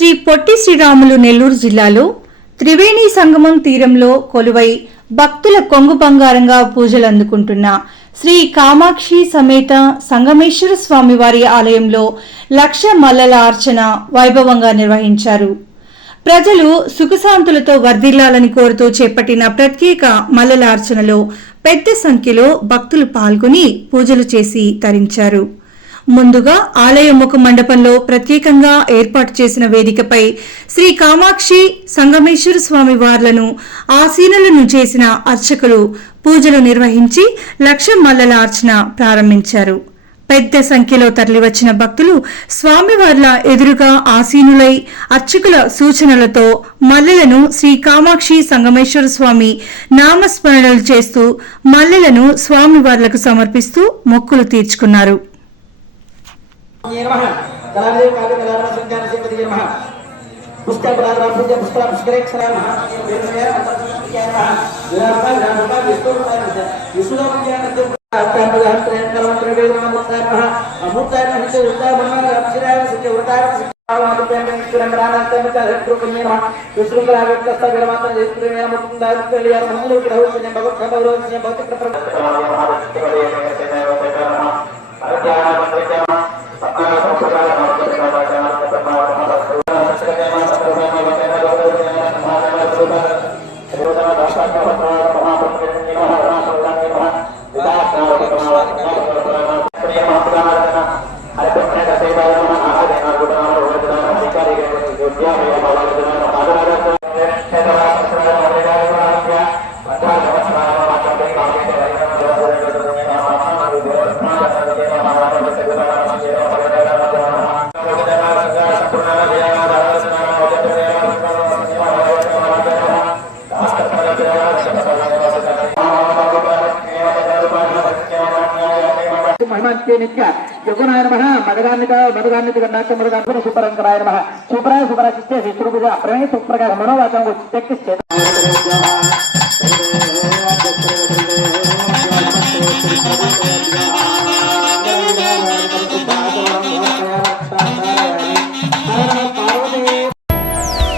శ్రీ పొట్టి శ్రీరాములు నెల్లూరు జిల్లాలో త్రివేణి సంగమం తీరంలో కొలువై భక్తుల కొంగు బంగారంగా పూజలు అందుకుంటున్న శ్రీ కామాక్షి సమేత సంగమేశ్వర స్వామివారి ఆలయంలో లక్ష మల్లల అర్చన వైభవంగా నిర్వహించారు. ప్రజలు సుఖశాంతులతో వర్ధిల్లాలని కోరుతూ చేపట్టిన ప్రత్యేక మల్లల అర్చనలో పెద్ద సంఖ్యలో భక్తులు పాల్గొని పూజలు చేసి తరించారు. ముందుగా ఆలయ ముఖ మండపంలో ప్రత్యేకంగా ఏర్పాటు చేసిన వేదికపై శ్రీ కామాక్షి సంగమేశ్వర స్వామి వార్లను ఆసీనులను చేసిన అర్చకులు పూజలు నిర్వహించి లక్ష మల్లల అర్చన ప్రారంభించారు. పెద్ద సంఖ్యలో తరలివచ్చిన భక్తులు స్వామివార్ల ఎదురుగా ఆసీనులై అర్చకుల సూచనలతో మల్లెలను శ్రీ కామాక్షి సంగమేశ్వర స్వామి నామస్మరణలు చేస్తూ మల్లెలను స్వామివార్లకు సమర్పిస్తూ మొక్కులు తీర్చుకున్నారు. కళాదేవి కావ్య కళారణ సంఖ్యాన శ్రీపతి నమ. పుస్తక ప్రారంభ పూజ పుస్తక పుష్కరేక్షర నమ. భగవత్ మహిమాంతే నిత్య యగునాయ నమ మదగాన్నిక మదగాన్నిక గన్నాక మదగాన్నిక సుపరంకరాయ నమ సుపరాయ సుపరాచిత్య